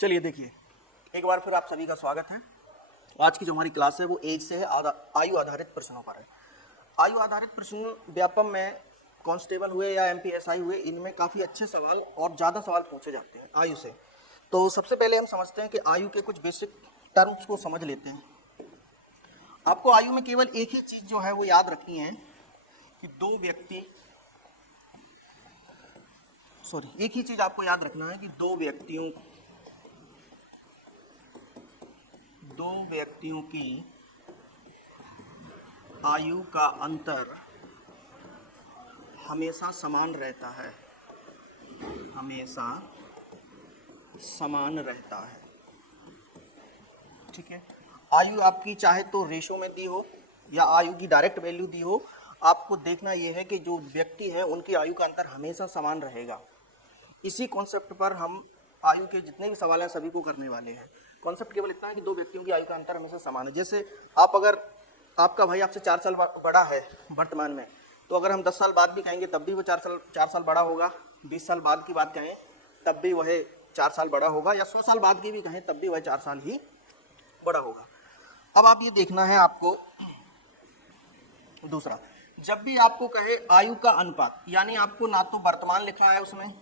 चलिए देखिए, एक बार फिर आप सभी का स्वागत है। आज की जो हमारी क्लास है वो एज से है, आयु आधारित प्रश्नों पर है। आयु आधारित प्रश्न व्यापम में कांस्टेबल हुए या एमपीएसआई हुए, इनमें काफ़ी अच्छे सवाल और ज़्यादा सवाल पूछे जाते हैं आयु से। तो सबसे पहले हम समझते हैं कि आयु के कुछ बेसिक टर्म्स को समझ लेते हैं। आपको आयु में केवल एक ही चीज़ जो है वो याद रखनी है कि एक ही चीज़ आपको याद रखना है कि दो व्यक्तियों की आयु का अंतर हमेशा समान रहता है, ठीक है। आयु आपकी चाहे तो रेशो में दी हो या आयु की डायरेक्ट वैल्यू दी हो, आपको देखना यह है कि जो व्यक्ति है उनकी आयु का अंतर हमेशा समान रहेगा। इसी कॉन्सेप्ट पर हम आयु के जितने भी सवाल हैं सभी को करने वाले हैं। कॉन्सेप्ट केवल इतना है कि दो व्यक्तियों की आयु का अंतर हमेशा समान है। जैसे अगर आपका भाई आपसे 4 साल बड़ा है वर्तमान में, तो अगर हम 10 साल बाद भी कहेंगे तब भी वो 4 साल बड़ा होगा। 20 साल बाद की बात कहें तब भी वह 4 साल बड़ा होगा, या 100 साल बाद की भी कहें तब भी वह 4 साल ही बड़ा होगा। अब आप ये देखना है आपको दूसरा, जब भी आपको कहे आयु का अनुपात, यानी आपको ना तो वर्तमान लिखा है उसमें,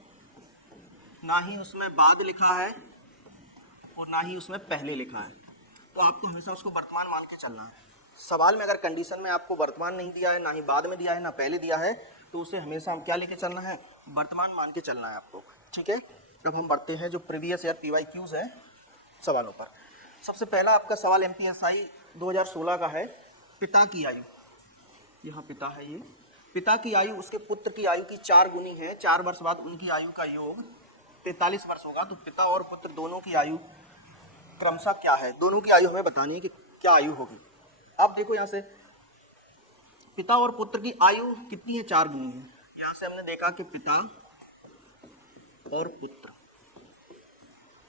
ना ही उसमें बाद लिखा है और ना ही उसमें पहले लिखा है, तो आपको हमेशा उसको वर्तमान मान के चलना है। सवाल में अगर कंडीशन में आपको वर्तमान नहीं दिया है, ना ही बाद में दिया है, ना पहले दिया है, तो उसे हमेशा हम क्या लेके चलना है, वर्तमान मान के चलना है आपको, ठीक है। अब हम बढ़ते हैं जो प्रीवियस ईयर PYQs है सवालों पर। सबसे पहला आपका सवाल MPSI 2016 का है, पिता की आयु। यहाँ पिता है, ये पिता की आयु उसके पुत्र की आयु की 4 गुनी है। 4 वर्ष बाद उनकी आयु का योग 43 वर्ष होगा। तो पिता और पुत्र दोनों की आयु क्रमशः क्या है, दोनों की आयु हमें बतानी है कि क्या आयु होगी। आप देखो यहाँ से पिता और पुत्र की आयु कितनी है, 4 गुनी है। यहाँ से हमने देखा कि पिता और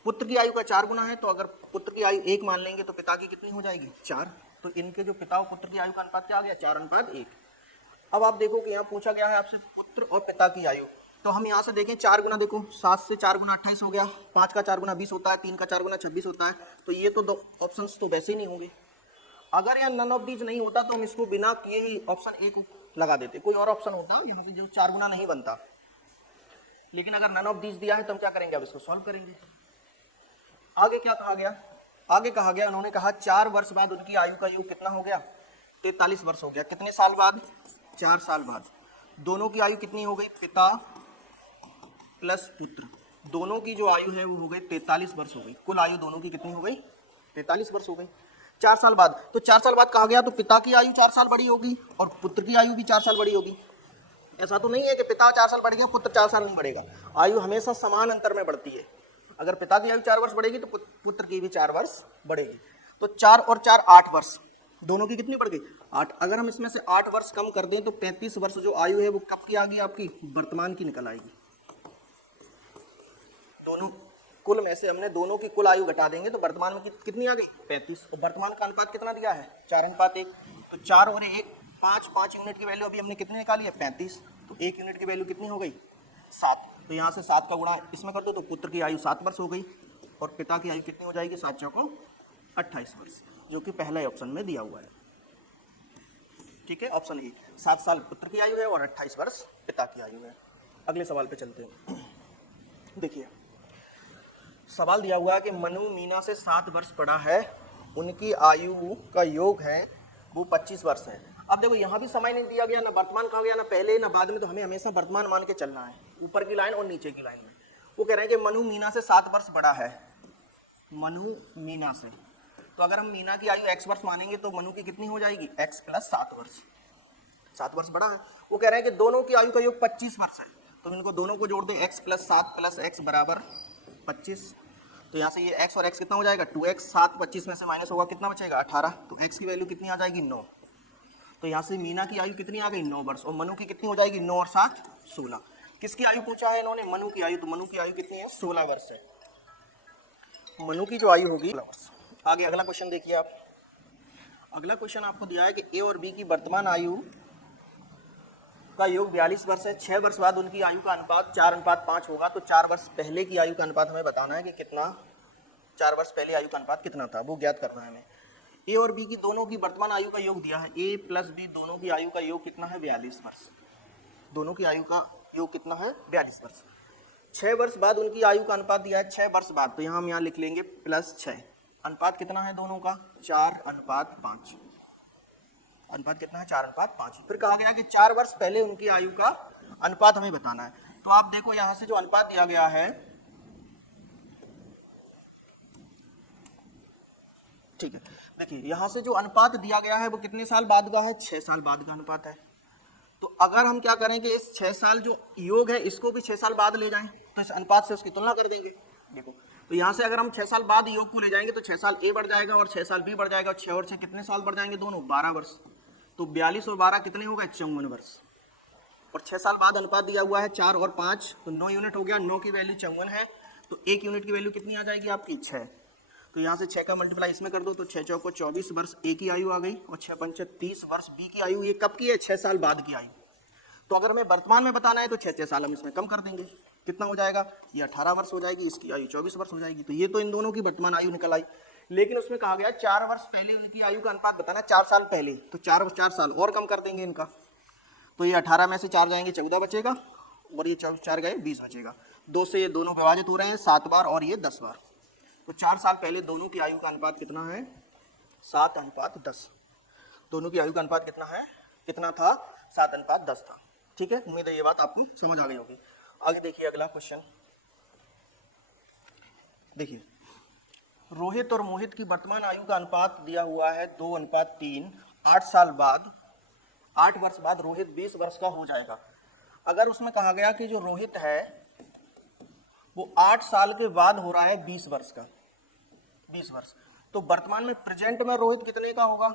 पुत्र की आयु का 4 गुना है, तो अगर पुत्र की आयु 1 मान लेंगे तो पिता की कितनी हो जाएगी, 4। तो इनके जो पिता और पुत्र की आयु का अनुपात क्या आ गया, 4:1। अब आप देखो कि यहाँ पूछा गया है आपसे पुत्र और पिता की आयु, तो हम यहाँ से देखें 4 गुना, देखो 7 से 4 गुना 28 हो गया, 5 का 4 गुना 20 होता है, 3 का 4 गुना 26 होता है। तो ये तो दो ऑप्शंस तो वैसे ही नहीं होंगे। अगर यहाँ नन ऑफ दीज नहीं होता तो हम इसको बिना किए ही ऑप्शन ए को लगा देते, कोई और ऑप्शन होता यहाँ से जो 4 गुना नहीं बनता। लेकिन अगर नन ऑफ दीज दिया है तो हम क्या करेंगे, अब इसको सॉल्व करेंगे। आगे क्या कहा गया, आगे कहा गया, उन्होंने कहा 4 वर्ष बाद उनकी आयु का योग कितना हो गया, 43 वर्ष हो गया। कितने साल बाद, 4 साल बाद। दोनों की आयु कितनी हो गई, पिता प्लस पुत्र, दोनों की जो आयु है वो हो गई 43 वर्ष हो गई। कुल आयु दोनों की कितनी हो गई, 43 वर्ष हो गई। 4 साल बाद, तो 4 साल बाद कहा गया तो पिता की आयु 4 साल बड़ी होगी और पुत्र की आयु भी 4 साल बड़ी होगी। ऐसा तो नहीं है कि पिता 4 साल बढ़ेगा पुत्र 4 साल नहीं बढ़ेगा। आयु हमेशा समान अंतर में बढ़ती है। अगर पिता की आयु 4 वर्ष बढ़ेगी तो पुत्र की भी 4 वर्ष बढ़ेगी। तो 4 और 4 8 वर्ष, दोनों की कितनी बढ़ गई, 8। अगर हम इसमें से 8 वर्ष कम कर दें तो 35 वर्ष जो आयु है वो कब की आ गई, आपकी वर्तमान की निकल आएगी। दोनों कुल में से हमने दोनों की कुल आयु घटा देंगे तो वर्तमान में कितनी आ गई, 35। और वर्तमान का अनुपात कितना दिया है, 4:1। तो 4 और 1 5 यूनिट की वैल्यू अभी हमने कितनी निकाली है, 35। तो 1 यूनिट की वैल्यू कितनी हो गई, 7। तो यहाँ से 7 का गुणा इसमें कर दो तो पुत्र की आयु 7 वर्ष हो गई और पिता की आयु कितनी हो जाएगी, 7 चौको 28 वर्ष, जो कि पहले ऑप्शन में दिया हुआ है, ठीक है। ऑप्शन ए, 7 साल पुत्र की आयु है और 28 वर्ष पिता की आयु है। अगले सवाल पे चलते हैं। देखिए सवाल दिया हुआ है कि मनु मीना से 7 वर्ष बड़ा है, उनकी आयु का योग है वो 25 वर्ष है। अब देखो यहाँ भी समय नहीं दिया गया, ना वर्तमान कहा गया, ना पहले ना बाद में, तो हमें हमेशा वर्तमान मान के चलना है, ऊपर की लाइन और नीचे की लाइन में। वो कह रहे हैं कि मनु मीना से 7 वर्ष बड़ा है, मनु मीना से। तो अगर हम मीना की आयु x वर्ष मानेंगे तो मनु की कितनी हो जाएगी, x + 7 वर्ष, 7 वर्ष बड़ा है। वो कह रहे हैं कि दोनों की आयु का योग 25 वर्ष है, तो इनको दोनों को जोड़ दो, x + 7 + x = 25। तो यहाँ से ये x और x कितना हो जाएगा, 2x। 7 25 में से माइनस होगा, कितना बचेगा, 18। तो x की वैल्यू कितनी आ जाएगी, 9। तो यहाँ से मीना की आयु कितनी आ गई, 9 वर्ष। और मनु की कितनी हो जाएगी, 9 और 7 16। किसकी आयु पूछा है इन्होंने, मनु की आयु। तो मनु की आयु कितनी है, 16 वर्ष है। मनु की जो आयु होगी 16 वर्ष। आगे अगला क्वेश्चन देखिए आप। अगला क्वेश्चन आपको दिया है कि ए और बी की वर्तमान आयु का योग 42 वर्ष है। 6 वर्ष बाद उनकी आयु का अनुपात 4:5 होगा। तो 4 वर्ष पहले की आयु का अनुपात हमें बताना है कि कितना 4 वर्ष पहले आयु का अनुपात कितना था, वो ज्ञात करना है हमें। ए और बी की दोनों की वर्तमान आयु का योग दिया है, ए प्लस बी दोनों की आयु का योग कितना है 42 वर्ष। दोनों की आयु का योग कितना है 42 वर्ष। 6 वर्ष बाद उनकी आयु का अनुपात दिया है 6 वर्ष बाद, तो यहाँ हम यहाँ लिख लेंगे +6। अनुपात कितना है दोनों का 4:5। अनुपात कितना है 4:5। फिर कहा गया कि 4 वर्ष पहले उनकी आयु का अनुपात हमें बताना है। तो आप देखो यहाँ से जो अनुपात दिया गया है, ठीक है, देखिए यहाँ से जो अनुपात दिया गया है वो कितने साल बाद का है, 6 साल बाद का अनुपात है। तो अगर हम क्या करें कि इस 6 साल जो योग है इसको भी 6 साल बाद ले जाएं, तो इस अनुपात से उसकी तुलना कर देंगे। देखो तो यहाँ से अगर हम 6 साल बाद योग को ले जाएंगे तो 6 साल ए बढ़ जाएगा और 6 साल बी बढ़ जाएगा, और 6 और 6 कितने साल बढ़ जाएंगे दोनों, 12 वर्ष। तो 42 और 12 कितने हो गए, 54 वर्ष। और 6 साल बाद अनुपात दिया हुआ है 4 और 5, तो 9 यूनिट हो गया, 9 की वैल्यू 54 है, तो 1 यूनिट की वैल्यू कितनी आ जाएगी आपकी 6। तो यहाँ से 6 का मल्टीप्लाई इसमें कर दो, तो 6 चौको 24 वर्ष ए की आयु आ गई, और 6 पंचे 30 वर्ष बी की आयु। ये कब की है, 6 साल बाद की आयु। तो अगर हमें वर्तमान में बताना है तो 6 साल हम इसमें कम कर देंगे, कितना हो जाएगा, ये 18 वर्ष हो जाएगी, इसकी आयु 24 वर्ष हो जाएगी। तो ये तो इन दोनों की वर्तमान आयु निकल आई। लेकिन उसमें कहा गया 4 वर्ष पहले उनकी आयु का अनुपात बताना, 4 साल पहले, तो 4 साल और कम कर देंगे इनका। तो ये 18 में से 4 जाएंगे 14 बचेगा, और ये 4 गए 20 बचेगा। 2 से ये दोनों विभाजित हो रहे हैं 7 बार और ये 10 बार। तो 4 साल पहले दोनों की आयु का अनुपात कितना है, 7:10। दोनों की आयु का अनुपात कितना है, कितना था, 7:10 था। ठीक है, उम्मीद है ये बात आपको समझ आ गई होगी। आगे देखिए अगला क्वेश्चन। देखिए रोहित और मोहित की वर्तमान आयु का अनुपात दिया हुआ है 2:3। 8 साल बाद, 8 वर्ष बाद रोहित 20 वर्ष का हो जाएगा। अगर उसमें कहा गया कि जो रोहित है वो 8 साल के बाद हो रहा है 20 वर्ष का, 20 वर्ष, तो वर्तमान में प्रेजेंट में रोहित कितने का होगा,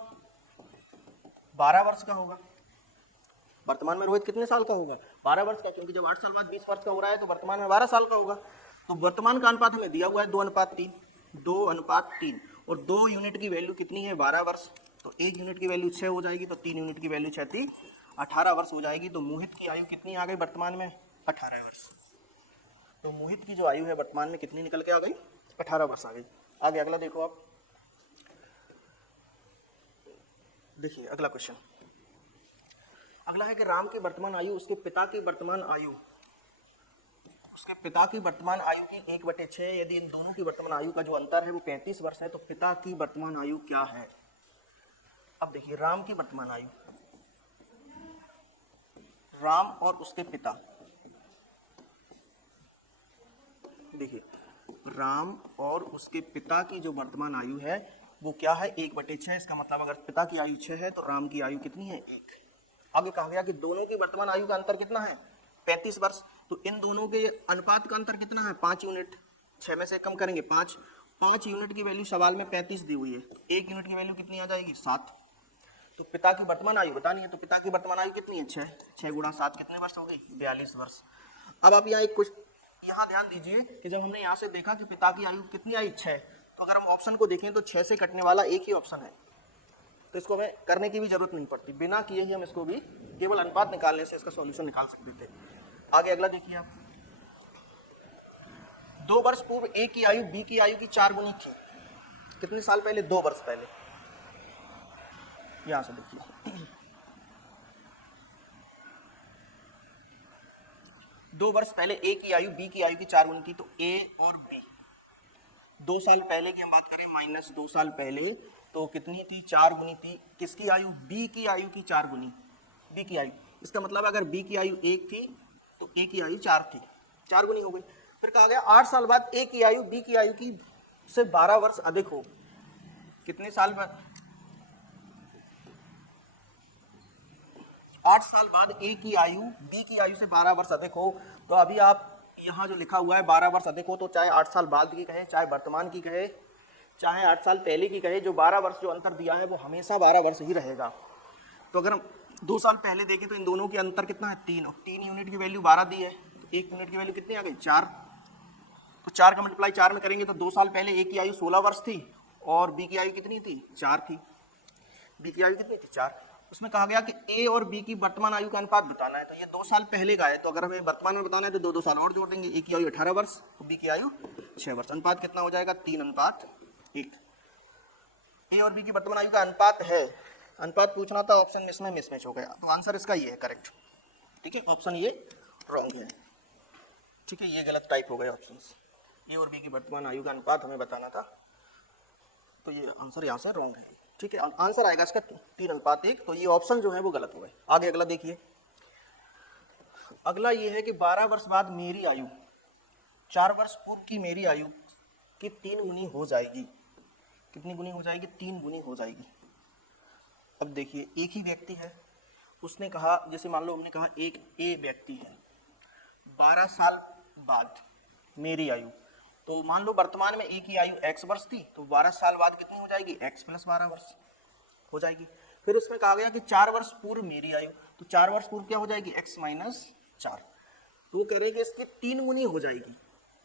12 वर्ष का होगा। वर्तमान में रोहित कितने साल का होगा, 12 वर्ष का, क्योंकि जब 8 साल बाद 20 वर्ष का हो रहा है तो वर्तमान में 12 साल का होगा। तो वर्तमान का अनुपात हमें दिया हुआ है 2:3, 2:3, और 2 यूनिट की वैल्यू कितनी है, 12 वर्ष। तो 1 यूनिट की वैल्यू 6 हो जाएगी, तो 3 यूनिट की वैल्यू 6 18 वर्ष हो जाएगी। तो मोहित की आयु कितनी आ गई वर्तमान में, 18 वर्ष। तो मोहित की जो आयु है वर्तमान में कितनी निकल के आ गई, 18 वर्ष आ गई। आगे अगला देखो आप, देखिए अगला क्वेश्चन। अगला है कि राम की वर्तमान आयु उसके पिता की वर्तमान आयु, उसके पिता की वर्तमान आयु की 1/6। यदि इन दोनों की वर्तमान आयु का जो अंतर है वो 35 वर्ष है, तो पिता की वर्तमान आयु क्या है। अब देखिए राम की वर्तमान आयु, राम और उसके पिता, देखिए राम और उसके पिता की जो वर्तमान आयु है वो क्या है, 1/6। इसका मतलब अगर पिता की आयु 6 है तो राम की आयु कितनी है, 1। आगे कहा गया कि दोनों की वर्तमान आयु का अंतर कितना है, 35 वर्ष। तो इन दोनों के अनुपात का अंतर कितना है, 5 यूनिट। 6 में से कम करेंगे 5 यूनिट की वैल्यू सवाल में 35 दी हुई है, 1 यूनिट की वैल्यू कितनी आ जाएगी, 7। तो पिता की वर्तमान आयु बतानी है, तो पिता की वर्तमान आयु कितनी है, 6 गुणा 7 कितने वर्ष हो गई, 42 वर्ष। अब आप यहाँ एक कुछ यहाँ ध्यान दीजिए कि जब हमने यहाँ से देखा कि पिता की आयु कितनी आई, 6, तो अगर हम ऑप्शन को देखें तो 6 से कटने वाला एक ही ऑप्शन है, तो इसको हमें करने की भी जरूरत नहीं पड़ती, बिना किए ही हम इसको भी केवल अनुपात निकालने से इसका सॉल्यूशन निकाल सकते थे। आगे अगला देखिए आप, 2 वर्ष पूर्व ए की आयु बी की आयु की 4 गुनी थी। कितने साल पहले, 2 वर्ष पहले। यहां से देखिए 2 वर्ष पहले ए की आयु बी की आयु की 4 गुनी थी। तो ए और बी 2 साल पहले की हम बात करें, -2 साल पहले, तो कितनी थी, 4 गुनी थी। किसकी आयु, बी की आयु की 4 गुनी, बी की आयु। इसका मतलब अगर बी की आयु 1 थी तो ए की आयु 4 थी, 4 गुनी हो गई। फिर कहा गया 8 साल बाद ए की आयु बी की आयु की से 12 वर्ष अधिक हो। कितने साल बाद, 8 साल बाद ए की आयु बी की आयु से 12 वर्ष अधिक हो। तो अभी आप यहाँ जो लिखा हुआ है 12 वर्ष अधिक हो, तो चाहे 8 साल बाद की कहे, चाहे वर्तमान की कहे, चाहे 8 साल पहले की कहे, जो 12 वर्ष जो अंतर दिया है वो हमेशा 12 वर्ष ही रहेगा। तो अगर हम 2 साल पहले देखें तो इन दोनों के अंतर कितना है, 3, और 3 यूनिट की वैल्यू 12 दी है, तो 1 यूनिट की वैल्यू कितनी आ गई, 4। तो 4 का मल्टीप्लाई 4 में करेंगे तो 2 साल पहले ए की आयु 16 वर्ष थी और बी की आयु कितनी थी, 4 थी। बी की आयु कितनी थी, 4। उसमें कहा गया कि ए और बी की वर्तमान आयु का अनुपात बताना है। तो ये 2 साल पहले का है, तो अगर हमें वर्तमान में बताना है तो 2 साल और जोड़ देंगे। ए की आयु 18 वर्ष और बी की आयु 6 वर्ष। अनुपात कितना हो जाएगा 3:1। ए और बी की वर्तमान आयु का अनुपात है, अनुपात पूछना था, ऑप्शन में इसमें मिसमैच हो गया, तो आंसर इसका ये है करेक्ट। ठीक है, ऑप्शन ये रॉन्ग है। ठीक है, ये गलत टाइप हो गए ऑप्शंस। ए और बी की वर्तमान आयु का अनुपात हमें बताना था, तो ये आंसर यहाँ से रॉन्ग है। ठीक है, आंसर आएगा इसका 3:1, तो ये ऑप्शन जो है वो गलत हो गए। आगे अगला देखिए, अगला ये है कि 12 वर्ष बाद मेरी आयु 4 वर्ष पूर्व की मेरी आयु की 3 गुनी हो जाएगी। कितनी गुनी हो जाएगी? 3 गुनी हो जाएगी। अब देखिए, एक ही व्यक्ति है, उसने कहा, जैसे मान लो हमने कहा एक ए व्यक्ति है, 12 साल बाद मेरी आयु, तो मान लो वर्तमान में ए की आयु x वर्ष थी, तो 12 साल बाद कितनी हो जाएगी? x + 12 वर्ष हो जाएगी। फिर उसमें कहा गया कि 4 वर्ष पूर्व मेरी आयु, तो 4 वर्ष पूर्व क्या हो जाएगी? x - 4। तो वो कह रहे हैं कि इसकी 3 गुनी हो जाएगी।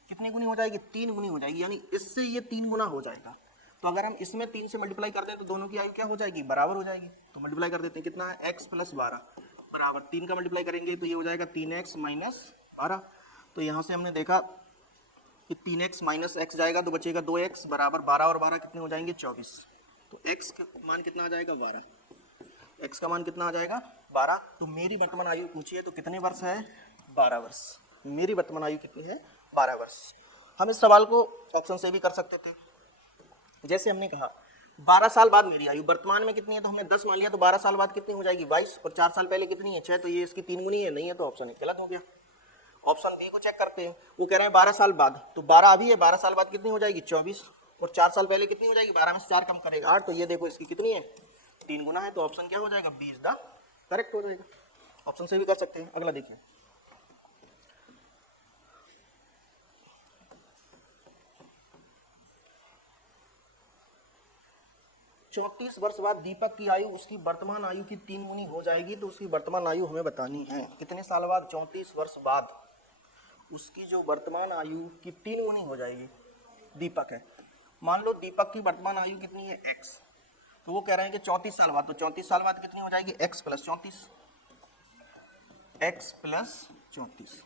कितनी गुनी हो जाएगी? 3 गुनी हो जाएगी, यानी इससे ये 3 गुना हो जाएगा। तो अगर हम इसमें 3 से मल्टीप्लाई कर दें तो दोनों की आयु क्या हो जाएगी? बराबर हो जाएगी। तो मल्टीप्लाई कर देते हैं, कितना है? x + 12 बराबर 3 का मल्टीप्लाई करेंगे तो ये हो जाएगा 3x - 12। तो यहाँ से हमने देखा कि 3x - x जाएगा तो बचेगा 2x बराबर 12 और 12 कितने हो जाएंगे? 24। तो x का मान कितना आ जाएगा? 12। x का मान कितना आ जाएगा? 12। तो मेरी वर्तमान आयु पूछी है तो कितने वर्ष है? 12 वर्ष। मेरी वर्तमान आयु कितनी है? 12 वर्ष। हम इस सवाल को ऑप्शन से भी कर सकते थे। जैसे हमने कहा 12 साल बाद मेरी आयु, वर्तमान में कितनी है तो हमने 10 मान लिया, तो 12 साल बाद कितनी हो जाएगी? 22। और 4 साल पहले कितनी है? 6। तो ये इसकी 3 गुनी है, नहीं है, तो ऑप्शन ए गलत हो गया। ऑप्शन बी को चेक करते हैं, वो कह रहे हैं 12 साल बाद, तो 12 अभी है, 12 साल बाद कितनी हो जाएगी? 24। और 4 साल पहले कितनी हो जाएगी? 12 में से 4 कम करेगा 8, तो ये देखो इसकी कितनी है? 3 गुना है। तो ऑप्शन क्या हो जाएगा? बी इज द करेक्ट हो जाएगा। ऑप्शन से भी कर सकते हैं। अगला देखिए, चौंतीस वर्ष बाद दीपक की आयु उसकी वर्तमान आयु की 3 गुनी हो जाएगी, तो उसकी वर्तमान आयु हमें बतानी है। कितने साल बाद? 34 वर्ष बाद उसकी जो वर्तमान आयु की 3 गुनी हो जाएगी। दीपक है, मान लो दीपक की वर्तमान आयु कितनी है? x, तो वो कह रहे हैं कि 34 साल बाद, तो 34 साल बाद कितनी हो जाएगी? x + 34। x + 34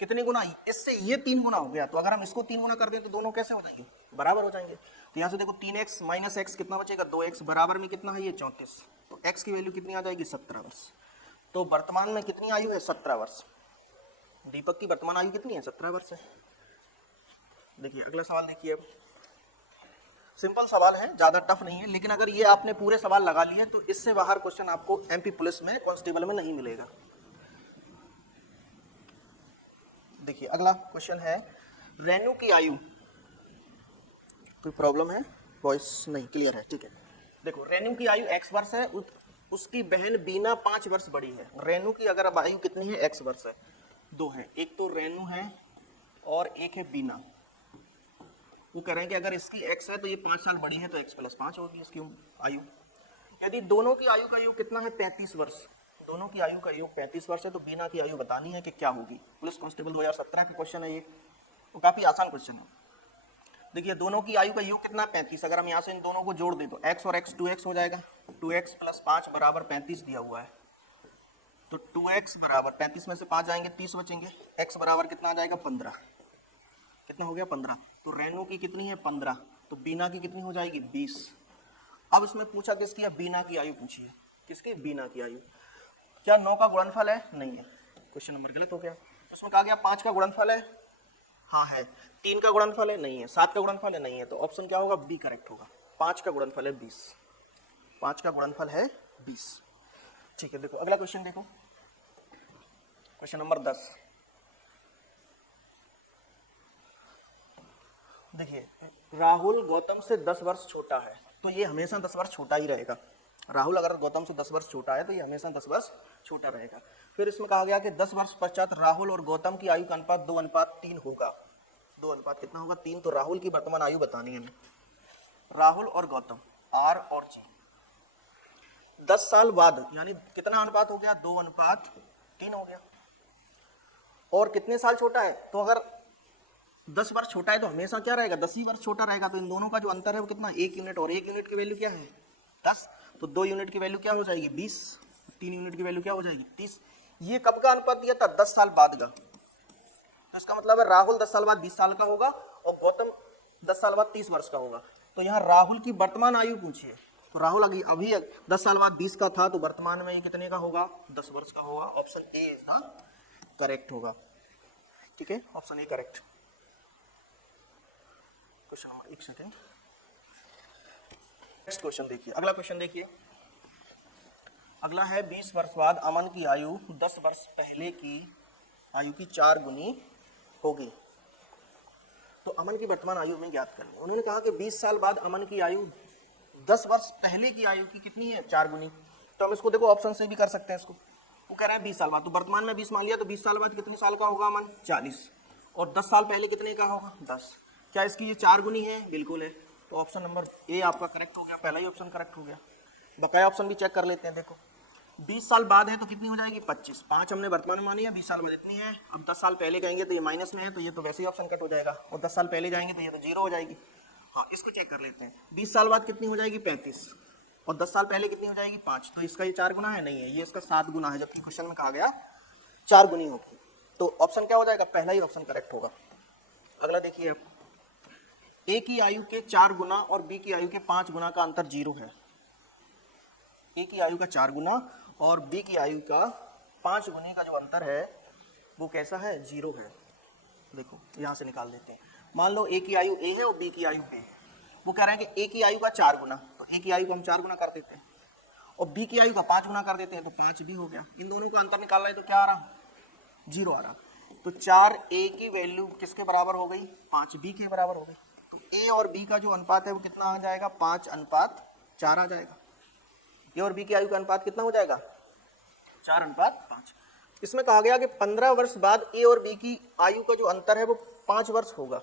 कितने गुना? इससे ये 3 गुना हो गया, तो अगर हम इसको 3 गुना कर दें तो दोनों कैसे हो जाएंगे? बराबर हो जाएंगे। तो यहाँ से देखो 3x - x कितना बचेगा? 2x बराबर में कितना है? ये 34। तो x की वैल्यू कितनी आ जाएगी? 17 वर्ष। तो वर्तमान में कितनी आयु है? 17 वर्ष। दीपक की वर्तमान आयु कितनी है? 17 वर्ष है। देखिए अगला सवाल देखिए, अब सिंपल सवाल है, ज़्यादा टफ नहीं है, लेकिन अगर ये आपने पूरे सवाल लगा लिए तो इससे बाहर क्वेश्चन आपको MP पुलिस में, कांस्टेबल में नहीं मिलेगा। देखिए अगला क्वेश्चन है, रेनू की आयु, कोई प्रॉब्लम है? वॉइस नहीं क्लियर है? ठीक है। देखो रेनू की आयु x वर्ष है, उसकी बहन बीना 5 वर्ष बड़ी है। रेनू की अगर अब आयु कितनी है? x वर्ष है। 2 है, एक तो रेनू है और एक है बीना। वो कह रहे हैं कि अगर इसकी x है तो ये 5 साल बड़ी है, तो x + 5 होगी इसकी आयु। यदि दोनों की आयु का योग कितना है? 35 वर्ष। दोनों की आयु का योग 35 वर्ष है, तो बीना की आयु बतानी है कि क्या होगी। पुलिस कांस्टेबल 2017 का क्वेश्चन है ये, तो काफी आसान क्वेश्चन है। देखिए दोनों की आयु का योग कितना? 35। अगर हम यहाँ से इन दोनों को जोड़ दें तो x और x 2x हो जाएगा। 2x + 5 बराबर 35 दिया हुआ है, तो 2x बराबर 35 में से 5 जाएंगे 30 बचेंगे। x बराबर कितना आ जाएगा? 15। कितना हो गया? 15। तो रेनू की कितनी है? 15। तो बीना की कितनी हो जाएगी? 20। अब इसमें पूछा किसकी है? बीना की आयु पूछी है। किसकी? बीना की आयु। क्या 9 का गुणनफल है? नहीं है, क्वेश्चन नंबर गलत हो गया। उसमें कहा गया 5 का गुणनफल है, हाँ है। 3 का गुणनफल है? नहीं है। 7 का गुणनफल है? नहीं है। तो ऑप्शन क्या होगा? बी करेक्ट होगा। 5 का गुणनफल है 20। 5 का गुणनफल है 20। ठीक है, देखो अगला क्वेश्चन देखो, क्वेश्चन नंबर 10। देखिए राहुल गौतम से 10 वर्ष छोटा है, तो ये हमेशा 10 वर्ष छोटा ही रहेगा। राहुल अगर गौतम से 10 वर्ष छोटा है तो ये हमेशा 10 वर्ष छोटा रहेगा। फिर इसमें कहा गया कि 10 वर्ष पश्चात राहुल और गौतम की आयु का अनुपात 2:3 होगा। 2 अनुपात कितना होगा? 3। तो राहुल की वर्तमान आयु बतानी है हमें। राहुल और गौतम, R और G, 10 साल बाद, यानी कितना अनुपात हो गया? 2:3 हो गया। और कितने साल छोटा है? तो अगर 10 वर्ष छोटा है तो हमेशा क्या रहेगा? 10 ही वर्ष छोटा रहेगा। तो इन दोनों का जो अंतर है वो कितना? 1 यूनिट, और 1 यूनिट की वैल्यू क्या है? 10। तो 2 यूनिट की वैल्यू क्या हो जाएगी? 20। 3 यूनिट की वैल्यू क्या हो जाएगी? 30। ये कब का अनुपात दिया था? 10 साल बाद का। तो इसका मतलब है राहुल 10 साल बाद 20 साल का होगा और गौतम 10 साल बाद 30 वर्ष का होगा। तो यहाँ राहुल की वर्तमान आयु पूछिए, तो राहुल अभी 10 साल बाद 20 का था, तो वर्तमान में ये कितने का होगा, 10 वर्ष का होगा। Option A is the correct होगा। ठीक है, option A correct. Question number, एक सेकेंड, नेक्स्ट क्वेश्चन देखिए, अगला क्वेश्चन देखिए। अगला है 20 वर्ष बाद अमन की आयु 10 वर्ष पहले की आयु की 4 गुनी होगी। तो अमन की वर्तमान आयु में ज्ञात करनी। उन्होंने कहा कि 20 साल बाद अमन की आयु 10 वर्ष पहले की आयु की कितनी है, 4 गुनी। तो हम इसको देखो ऑप्शन से भी कर सकते हैं इसको। वो कह रहा है 20 साल बाद, तो वर्तमान में 20 मान लिया, तो 20 साल बाद कितने साल का होगा अमन, 40, और 10 साल पहले कितने का होगा, 10। क्या इसकी ये 4 गुनी है, बिल्कुल है। तो ऑप्शन नंबर ए आपका करेक्ट हो गया, पहला ही ऑप्शन करेक्ट हो गया। बकाया ऑप्शन भी चेक कर लेते हैं। देखो 20 साल बाद है तो कितनी हो जाएगी, 25, 5 हमने वर्तमान में मानी है, 20 साल बाद इतनी है। अब 10 साल पहले कहेंगे तो ये माइनस में है, तो ये तो वैसे ही ऑप्शन कट हो जाएगा, और 10 साल पहले जाएंगे तो ये तो 0 हो जाएगी। हाँ, इसको चेक कर लेते हैं। 20 साल बाद कितनी हो जाएगी, 35, और 10 साल पहले कितनी हो जाएगी, 5। तो इसका ये 4 गुना है, नहीं है, ये इसका 7 गुना है, जबकि क्वेश्चन में कहा गया 4 गुनी होगी। तो ऑप्शन क्या हो जाएगा, पहला ही ऑप्शन करेक्ट होगा। अगला देखिए, आप ए की आयु के 4 गुना और बी की आयु के 5 गुना का अंतर 0 है। ए की आयु का 4 गुना और बी की आयु का 5 गुने का जो अंतर है वो कैसा है, 0 है। देखो यहाँ से निकाल देते हैं। मान लो ए की आयु ए है और बी की आयु बी है। वो कह रहे हैं कि ए की आयु का 4 गुना, तो ए की आयु को हम 4 गुना कर देते हैं, और बी की आयु का 5 गुना कर देते हैं, तो 5 भी हो गया। इन दोनों का अंतर निकालना है तो क्या आ रहा, 0 आ रहा। तो 4 ए की वैल्यू किसके बराबर हो गई, 5 बी के बराबर हो गई। तो ए और बी का जो अनुपात है वो कितना आ जाएगा, 5:4 आ जाएगा। ए और बी की आयु का अनुपात कितना हो जाएगा, 4:5। इसमें कहा गया कि 15 वर्ष बाद ए और बी की आयु का जो अंतर है वो 5 वर्ष होगा।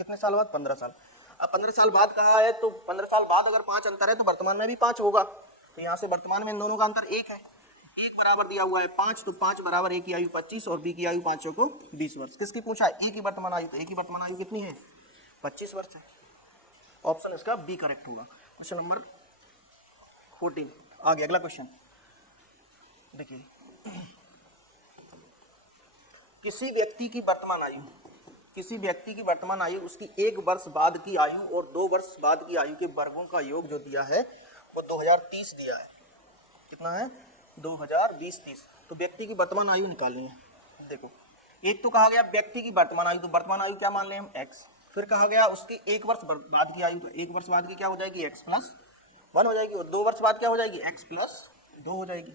कितने साल बाद, 15 साल। अब 15 साल बाद कहा है, तो 15 साल बाद अगर 5 अंतर है तो वर्तमान में भी 5 होगा। तो यहाँ से वर्तमान में इन दोनों का अंतर 1 है, 1 बराबर दिया हुआ है 5, तो 5 बराबर ए की आयु 25 और बी की आयु 5 को 20 वर्ष। किसकी पूछा है, ए की वर्तमान आयु, तो ए की वर्तमान आयु कितनी है, 25 वर्ष है। ऑप्शन इसका बी करेक्ट होगा। क्वेश्चन नंबर 14 आ गया। अगला क्वेश्चन देखिए, किसी व्यक्ति की वर्तमान आयु, किसी व्यक्ति की वर्तमान आयु उसकी 1 वर्ष बाद की आयु और 2 वर्ष बाद की आयु के वर्गों का योग जो दिया है वो 2030 दिया है। कितना है, 2020-30। तो व्यक्ति की वर्तमान आयु निकालनी है। देखो, एक तो कहा गया व्यक्ति की वर्तमान आयु, तो वर्तमान आयु क्या मान लें हम, x। फिर कहा गया उसकी 1 वर्ष बाद की आयु, तो 1 वर्ष बाद की क्या हो जाएगी, x+1 हो जाएगी, और 2 वर्ष बाद क्या हो जाएगी, x+2 हो जाएगी।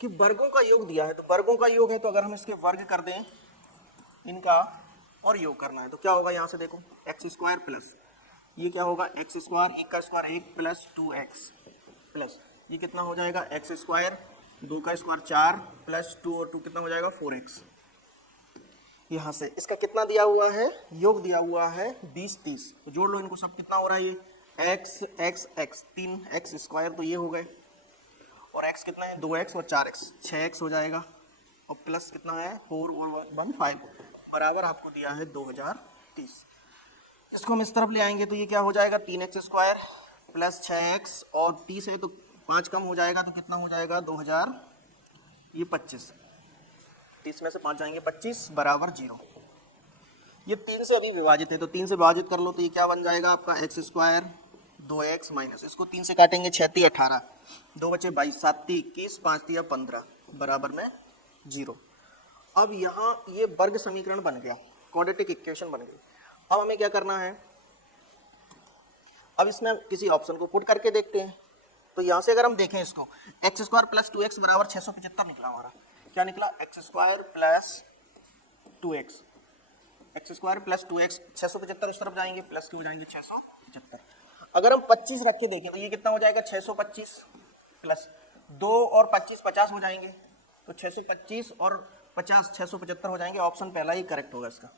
कि वर्गों का योग दिया है, तो वर्गों का योग है, तो अगर हम इसके वर्ग कर दें इनका और योग करना है तो क्या होगा, यहाँ से देखो x² प्लस ये क्या होगा, x², 1 का स्क्वायर 1 प्लस 2x प्लस ये कितना हो जाएगा, x², 2 का स्क्वायर 4 प्लस 2 और 2 कितना हो जाएगा, 4x। यहाँ से इसका कितना दिया हुआ है, योग दिया हुआ है 20-30। तो जोड़ लो इनको सब, कितना हो रहा है ये x 3x² तो ये हो गए, और x कितना है, 2x और 4x 6x हो जाएगा, और प्लस कितना है 4 और 1 5 बराबर आपको दिया है 2030। इसको हम इस तरफ ले आएंगे तो ये क्या हो जाएगा, 3x² प्लस 6x और 30 है तो 5 कम हो जाएगा, तो कितना हो जाएगा 2025। 30 में से 5 जाएंगे 25 बराबर 0। ये 3 से अभी विभाजित है, तो 3 से विभाजित कर लो तो ये क्या बन जाएगा आपका x² 2x माइनस, इसको 3 से काटेंगे 6 × 18, 2 बचे 22, 7 × 21, 5 × 15 बराबर में 0। अब यहाँ ये वर्ग समीकरण बन गया, क्वाड्रेटिक इक्वेशन बन गई। अब हमें क्या करना है, अब इसमें किसी ऑप्शन को पुट करके देखते हैं। तो यहाँ से अगर हम देखें इसको, x² प्लस 2x बराबर 675 निकला हमारा। क्या निकला, x² plus 2x, x² plus 2x 675 उस तरफ जाएंगे, प्लस के हो जाएंगे 675। अगर हम 25 रख के देखें तो ये कितना हो जाएगा, 625 प्लस 2 और 25 50 हो जाएंगे, तो 625 और 50 675 हो जाएंगे। ऑप्शन पहला ही करेक्ट होगा इसका,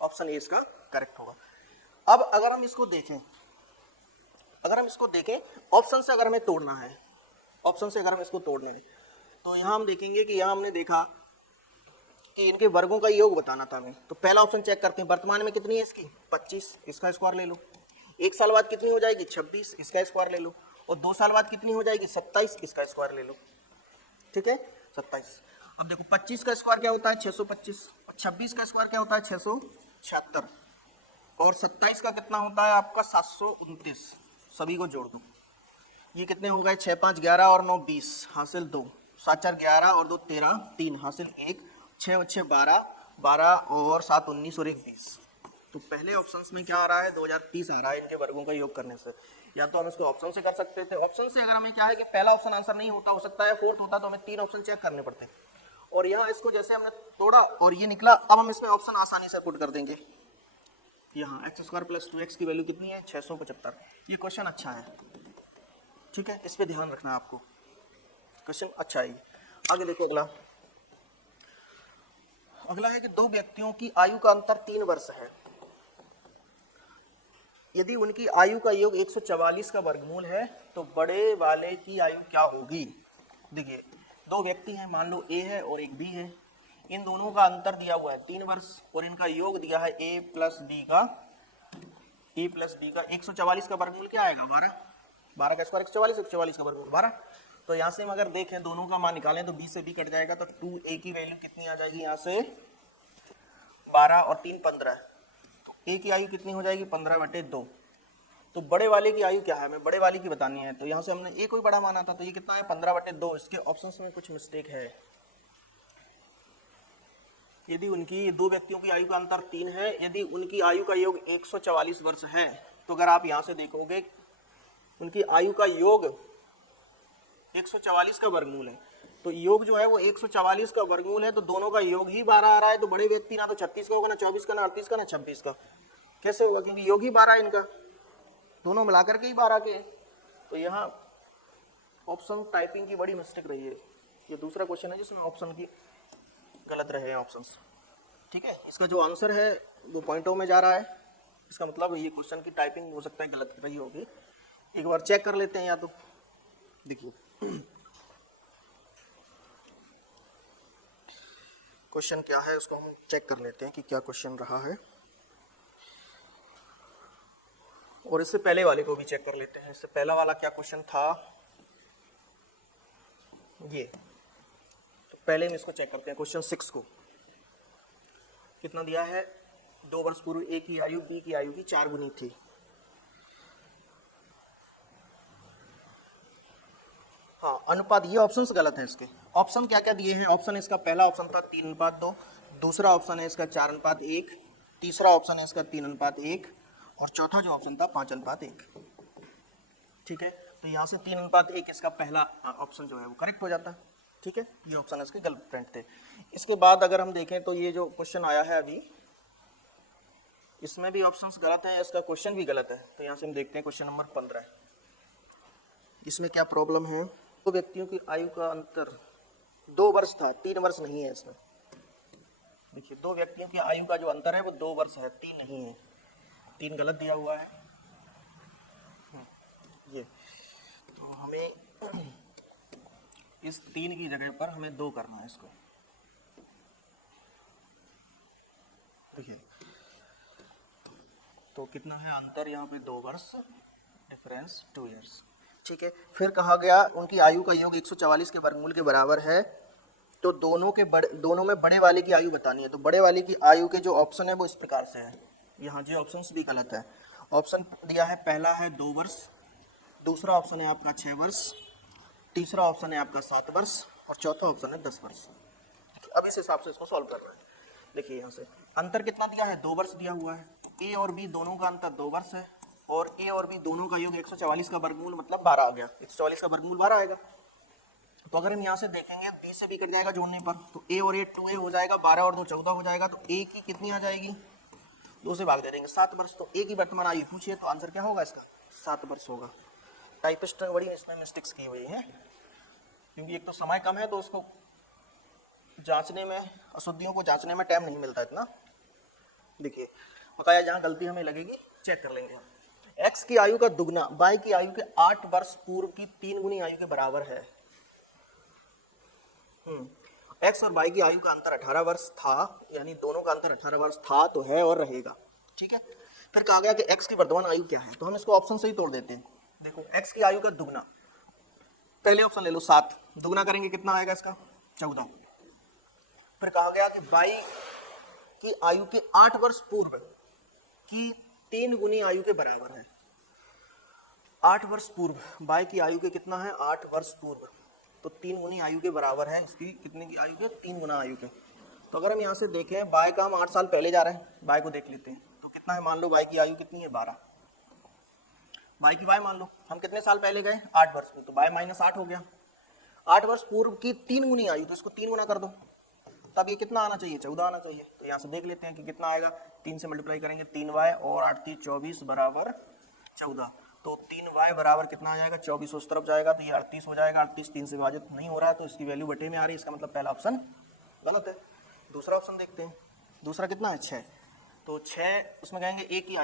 ऑप्शन ए इसका करेक्ट होगा। अब अगर हम इसको देखें, ऑप्शन से अगर हमें तोड़ना है, ऑप्शन से अगर हम इसको तोड़ने दें तो यहाँ हम देखेंगे कि यहाँ हमने देखा कि इनके वर्गों का योग बताना था हमें। तो पहला ऑप्शन चेक करते हैं, वर्तमान में कितनी है इसकी 25, इसका स्क्वायर ले लो। 1 साल बाद कितनी हो जाएगी 26, इसका स्क्वायर ले लो। और 2 साल बाद कितनी हो जाएगी 27, इसका स्क्वायर ले लो। ठीक है 27। अब देखो 25 का स्क्वायर क्या होता है 625, और 26 का स्क्वायर क्या होता है 676, और 27 का कितना होता है आपका 729। सभी को जोड़ दो, ये कितने हो गए 6 5 11 और 9 20, हासिल 2, 7 4 11 और 2 13, 3 हासिल 1, 6 6 12, 12 और 7 19 और 1 20। तो पहले ऑप्शंस में क्या आ रहा है 2030 आ रहा है इनके वर्गों का योग करने से। या तो हम इसको ऑप्शन से कर सकते थे, ऑप्शन से अगर हमें क्या है कि पहला ऑप्शन आंसर नहीं होता, हो सकता है फोर्थ होता, तो हमें 3 ऑप्शन चेक करने पड़ते। और यहाँ इसको जैसे हमने तोड़ा और ये निकला, अब हम इसमें ऑप्शन आसानी से पुट कर देंगे। यहाँ एक्स स्क्वायर प्लस 2x की वैल्यू कितनी है 675। ये क्वेश्चन अच्छा है, ठीक है, इस पे ध्यान रखना है आपको, क्वेश्चन अच्छा है। आगे देखो अगला, अगला है कि दो व्यक्तियों की आयु का अंतर 3 वर्ष है, यदि उनकी आयु का योग 144 का वर्गमूल है तो बड़े वाले की आयु क्या होगी। देखिए दो व्यक्ति हैं, मान लो ए है और एक बी है, इन दोनों का अंतर दिया हुआ है 3 वर्ष और इनका योग दिया है ए प्लस डी का 144 का वर्गमूल क्या आएगा 12, 12 का स्क्वायर 144, 144 का वर्गमूल 12। तो यहाँ से हम अगर देखें दोनों का मान निकालें तो बी से बी कट जाएगा, तो 2a की वैल्यू कितनी आ जाएगी यहाँ से 12 और 3 15, तो a की आयु कितनी हो जाएगी 15/2। तो बड़े वाले की आयु क्या है, हमें बड़े वाले की बतानी है, तो यहाँ से हमने a कोई बड़ा माना था, तो ये कितना है 15/2। इसके ऑप्शंस में कुछ मिस्टेक है। यदि उनकी दो व्यक्तियों की आयु का अंतर 3 है, यदि उनकी आयु का योग 144 वर्ष है, तो अगर आप यहाँ से देखोगे उनकी आयु का योग 144 का वर्गमूल है, तो योग जो है वो 144 का वर्गमूल है, तो दोनों का योग ही 12 आ रहा है। तो बड़े व्यक्ति ना तो 36 का होगा, ना 24 का, ना 38 का, ना 26 का, कैसे होगा, क्योंकि योग ही 12 है इनका, दोनों मिलाकर के ही 12 के। तो यहाँ ऑप्शन टाइपिंग की बड़ी मिस्टेक रही है। ये दूसरा क्वेश्चन है जिसमें ऑप्शन की गलत रहे हैं ऑप्शंस, ठीक है। इसका जो आंसर है वो पॉइंटों में जा रहा है, इसका मतलब ये क्वेश्चन की टाइपिंग हो सकता है गलत रही होगी। एक बार चेक कर लेते हैं, या तो देखिए क्वेश्चन क्या है उसको हम चेक कर लेते हैं कि क्या क्वेश्चन रहा है, और इससे पहले वाले को भी चेक कर लेते हैं। इससे पहला वाला क्या क्वेश्चन था, ये तो पहले हम इसको चेक करते हैं। क्वेश्चन 6 को कितना दिया है, 2 वर्ष पूर्व ए की आयु बी की आयु की 4 गुनी थी। हाँ अनुपात, ये ऑप्शंस गलत है इसके। ऑप्शन क्या क्या दिए हैं, ऑप्शन इसका पहला ऑप्शन था 3:2, दूसरा ऑप्शन है इसका 4:1, तीसरा ऑप्शन है इसका 3:1, और चौथा जो ऑप्शन था 5:1। ठीक है, तो यहाँ से 3:1 इसका पहला ऑप्शन जो है वो करेक्ट हो जाता है। ठीक है, ये ऑप्शन इसके गलत प्रिंट थे। इसके बाद अगर हम देखें तो ये जो क्वेश्चन आया है अभी, इसमें भी ऑप्शंस गलत है, इसका क्वेश्चन भी गलत है। तो यहाँ से हम देखते हैं क्वेश्चन नंबर 15, इसमें क्या प्रॉब्लम है। दो व्यक्तियों की आयु का अंतर 2 वर्ष था, 3 वर्ष नहीं है इसमें। देखिए दो व्यक्तियों की आयु का जो अंतर है वो 2 वर्ष है, 3 नहीं है, 3 गलत दिया हुआ है। ये तो हमें इस 3 की जगह पर हमें 2 करना है इसको। देखिए तो कितना है अंतर यहाँ पे 2 वर्ष, डिफरेंस 2 इयर्स। ठीक है, फिर कहा गया उनकी आयु का योग 144 के वर्गमूल के बराबर है, तो दोनों में बड़े वाले की आयु बतानी है। तो बड़े वाले की आयु के जो ऑप्शन है वो इस प्रकार से है, यहाँ जो ऑप्शंस भी गलत है। ऑप्शन दिया है, पहला है 2 वर्ष, दूसरा ऑप्शन है आपका 6 वर्ष, तीसरा ऑप्शन है आपका 7 वर्ष, और चौथा ऑप्शन है 10 वर्ष। अब इस हिसाब से इसको सॉल्व करना है। देखिए यहाँ से अंतर कितना दिया है, 2 वर्ष दिया हुआ है। ए और बी दोनों का अंतर 2 वर्ष है, और ए और बी दोनों का योग 144 का वर्गमूल मतलब 12 आ गया। 144 का वर्गमूल 12 आएगा। तो अगर हम यहाँ से देखेंगे बी से बी कट जाएगा जोड़ने पर, तो ए और ए 2a हो जाएगा, 12 और 2 14 हो जाएगा। तो ए की कितनी आ जाएगी, 2 से भाग दे देंगे, 7 वर्ष। तो ए की वर्तमान आयु पूछिए तो आंसर क्या होगा इसका, 7 वर्ष होगा। टाइपिस्ट ने बड़ी इसमें मिस्टेक्स की हुई है, क्योंकि एक तो समय कम है, तो उसको जांचने में, अशुद्धियों को जांचने में टाइम नहीं मिलता इतना। देखिए बकाया जहाँ गलती हमें लगेगी चेक कर लेंगे हम। एक्स की आयु का दुगना वाई की आयु के 8 वर्ष पूर्व की 3 गुनी आयु के बराबर है। एक्स और वाई की आयु का अंतर 18 वर्ष था, यानी दोनों का अंतर 18 वर्ष था, तो है और रहेगा। ठीक है, फिर कहा गया कि एक्स की वर्तमान आयु क्या है, तो हम इसको ऑप्शन से ही तोड़ देते हैं। देखो एक्स की आयु का दुगना, पहले ऑप्शन ले लो 7, दुगना करेंगे कितना आएगा इसका 14, फिर कहा गया कि बाई की आयु के 8 वर्ष पूर्व की 3 गुनी आयु के बराबर है। 8 वर्ष पूर्व, बाई की आयु के कितना है 8 वर्ष पूर्व, तो 3 गुनी आयु के बराबर है इसकी, कितने की आयु के 3 गुना आयु के। तो अगर हम यहाँ से देखें बाई का हम 8 साल पहले जा रहे हैं, बाई को देख लेते हैं तो कितना है, मान लो बाई की आयु कितनी है 12, बाई की बाई मान लो, हम कितने साल पहले गए 8 वर्ष में, तो बाई -8 हो गया। 8 वर्ष पूर्व की 3 गुनी आयु, तो इसको 3 गुना कर दो, तब ये कितना आना चाहिए 14 आना चाहिए। तो यहाँ से देख लेते हैं कि कितना आएगा, 3 से मल्टीप्लाई करेंगे 3y और 8 3 24 बराबर 14, तो 3y बराबर कितना आ जाएगा 24, उस तरफ जाएगा तो ये 38 हो जाएगा। 38 3 से विभाजित नहीं हो रहा है तो इसकी वैल्यू बटे में आ रही है, इसका मतलब पहला ऑप्शन गलत है। दूसरा ऑप्शन देखते हैं, दूसरा कितना है 6, तो 6 उसमें कहेंगे a की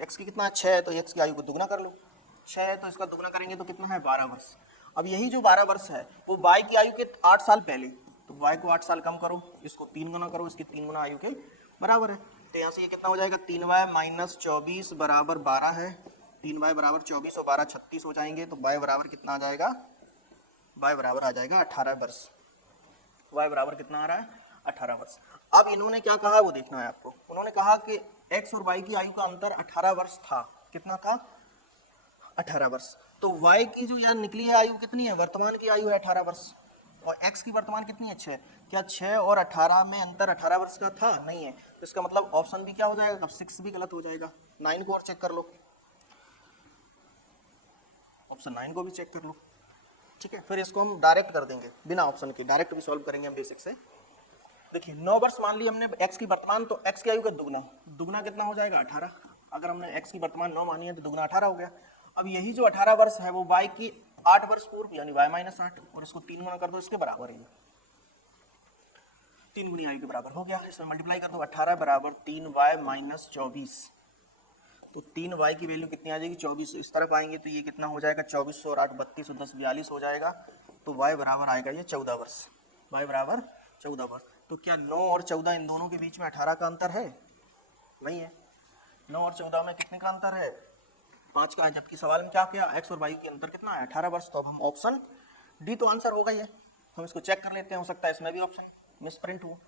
x की कितना है 6 है, तो x की आयु को दुगना कर लो, 6 है तो इसका दुगना करेंगे तो कितना है 12 वर्ष। अब यही जो 12 वर्ष है वो y की आयु के 8 साल पहले, तो y को 8 साल कम करो, इसको 3 गुना करो, इसकी 3 गुना आयु के बराबर है। तो यहाँ से ये कितना हो जाएगा 3y - 24 बराबर 12 है, 3y बराबर 24 और 12 36 हो जाएंगे, तो y बराबर कितना आ जाएगा, y बराबर आ जाएगा 18 वर्ष। y बराबर कितना आ रहा है 18 वर्ष। अब इन्होंने क्या कहा वो देखना है आपको, उन्होंने कहा कि x और y की आयु का अंतर 18 वर्ष था, कितना था 18 वर्ष। तो y की जो यहाँ निकली है आयु कितनी है, वर्तमान की आयु है 18 वर्ष, और x की वर्तमान कितनी है 6, क्या 6 और 18 में अंतर 18 वर्ष का था, नहीं है, तो इसका मतलब ऑप्शन भी क्या हो जाएगा, 6 भी गलत हो जाएगा। 9 को और चेक कर लो, ऑप्शन 9 को भी चेक कर लो, ठीक है। फिर इसको हम डायरेक्ट कर देंगे बिना ऑप्शन के, डायरेक्ट भी सॉल्व करेंगे हम बेसिक से। देखिए 9 वर्ष मान ली हमने x की वर्तमान, तो x की आयु का दुगना, दुगना कितना हो जाएगा 18, अगर हमने x की वर्तमान 9 मानी है तो दुगना 18 हो गया। अब यही जो 18 वर्ष है वो y की 8 वर्ष पूर्व यानी y - 8, और इसको 3 गुना कर दो, इसके बराबर है, 3 गुनी आयु के बराबर हो गया। इसमें मल्टीप्लाई कर दो, 18 बराबर 3y - 24, तो 3y की वैल्यू कितनी आ जाएगी 24, इस तरफ आएंगे तो ये कितना हो जाएगा 24 और 8 32 और 10 42 हो जाएगा, तो y बराबर आएगा ये 14 वर्ष, y बराबर 14 वर्ष। तो क्या 9 और 14 इन दोनों के बीच में 18 का अंतर है, नहीं है, 9 और 14 में कितने का अंतर है 5 का है, जबकि सवाल में क्या किया x और y के अंतर कितना है 18 वर्ष। तो अब हम ऑप्शन डी तो आंसर होगा ये, हम इसको चेक कर लेते हैं, हो सकता है इसमें भी ऑप्शन मिस प्रिंट हो,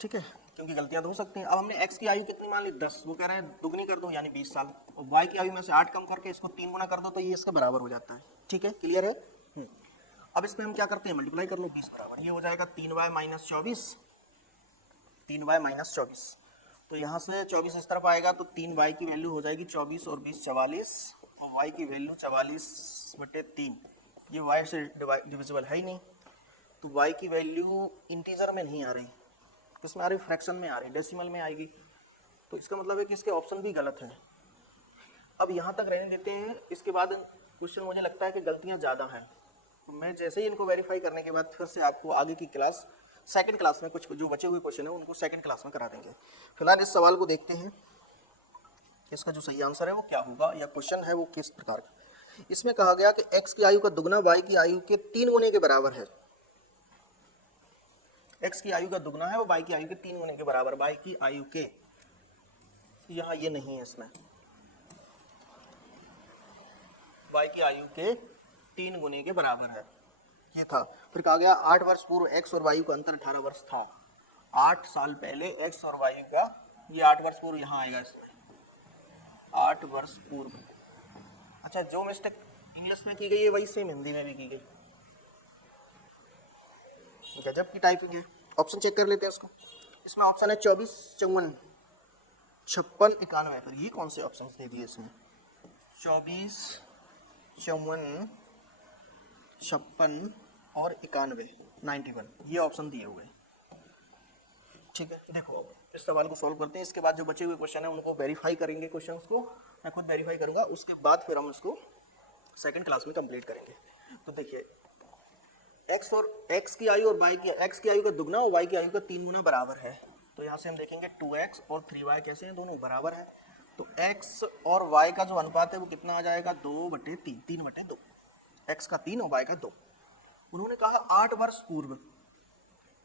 ठीक है, क्योंकि गलतियां तो हो सकती हैं। अब हमने x की आयु कितनी मान ली 10, वो कह रहे हैं दुगनी कर दो यानी 20 साल, और y की आयु में से 8 कम करके इसको 3 गुना कर दो तो ये इसके बराबर हो जाता है, ठीक है, क्लियर है। अब इसमें हम क्या करते हैं मल्टीप्लाई कर लो 20 बराबर, ये हो जाएगा 3y - 24, 3y - 24, तो यहाँ से 24 इस तरफ आएगा तो 3y की वैल्यू हो जाएगी 24 और 20 44, और y की वैल्यू 44/3, ये y से डिविजिबल है ही नहीं, तो y की वैल्यू इंटीजर में नहीं आ रही, किसमें आ रही, फ्रैक्शन में आ रही, डेसिमल में आएगी, तो इसका मतलब है कि इसके ऑप्शन भी गलत है। अब यहाँ तक रहने देते हैं, इसके बाद क्वेश्चन मुझे लगता है कि गलतियाँ ज़्यादा हैं, तो मैं जैसे ही इनको वेरीफाई करने के बाद फिर से आपको आगे की क्लास सेकंड क्लास में कुछ जो बचे हुए क्वेश्चन है उनको सेकंड क्लास में करा देंगे। फिलहाल इस सवाल को देखते हैं, इसका जो सही आंसर है वो क्या होगा, या क्वेश्चन है वो किस प्रकार का। इसमें कहा गया कि x की आयु का दुगना y की आयु के 3 गुने के बराबर है, x की आयु का दुगना है वो y की आयु के 3 गुने के बराबर, y की आयु के, यहाँ ये नहीं है, इसमें y की आयु के 3 गुने के बराबर है, ये था। फिर कहा गया 8 वर्ष पूर्व x और y का अंतर 18 वर्ष था, 8 साल पहले x और y का, ये 8 वर्ष पूर्व यहाँ आएगा इसमें, 8 वर्ष पूर्व। अच्छा, जो मिस्टेक इंग्लिश में की गई है वही सेम हिंदी में भी की गई, गजब की टाइपिंग है। ऑप्शन चेक कर लेते हैं इसको, इसमें ऑप्शन है 24 54 56 91, पर ये कौन से ऑप्शन दे दिए इसमें, 24 54 56 और 91 91, ये ऑप्शन दिए हुए, ठीक है। देखो इस सवाल को सॉल्व करते हैं, इसके बाद जो बचे हुए क्वेश्चन है उनको वेरीफाई करेंगे, क्वेश्चंस को मैं खुद वेरीफाई करूंगा, उसके बाद फिर हम इसको सेकंड क्लास में कंप्लीट करेंगे। तो देखिए x और x की आयु और y की, x की आयु का दुगना और y की आयु का 3 गुना बराबर है, तो यहाँ से हम देखेंगे 2x और 3y कैसे हैं, दोनों बराबर हैं, तो x और y का जो अनुपात है वो कितना आ जाएगा 2/3, 3/2, x का 3 और y का 2। उन्होंने कहा 8 वर्ष पूर्व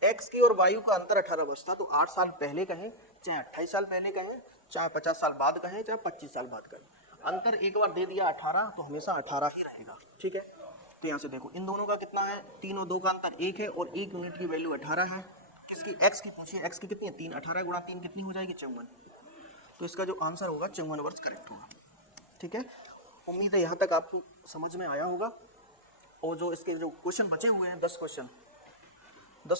x की और y का अंतर 18 वर्ष था, तो 8 साल पहले कहें चाहे 28 साल पहले कहें, चाहे 50 साल बाद कहें, चाहे 25 साल बाद कहें, अंतर एक बार दे दिया 18 तो हमेशा 18 ही रहेगा, ठीक है। तो यहाँ से देखो इन दोनों का कितना है, 3 और 2 का अंतर 1 है और 1 यूनिट की वैल्यू 18 है। किसकी, x की पूछिए, x की कितनी है 3, 18 गुणा 3 कितनी हो जाएगी 54। तो इसका जो आंसर होगा 54 वर्ष करेक्ट होगा। ठीक है, उम्मीद है यहाँ तक आपको समझ में आया होगा। और जो इसके जो क्वेश्चन बचे हुए हैं 10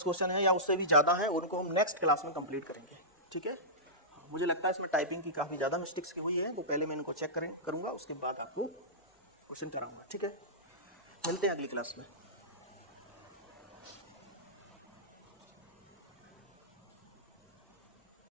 क्वेश्चन है या उससे भी ज़्यादा है, उनको हम नेक्स्ट क्लास में कंप्लीट करेंगे। ठीक है, मुझे लगता है इसमें टाइपिंग की काफ़ी ज़्यादा मिस्टेक्स की हुई है, तो पहले मैं इनको चेक करूँगा, उसके बाद आपको क्वेश्चन कराऊँगा। ठीक है, मिलते हैं अगली क्लास में।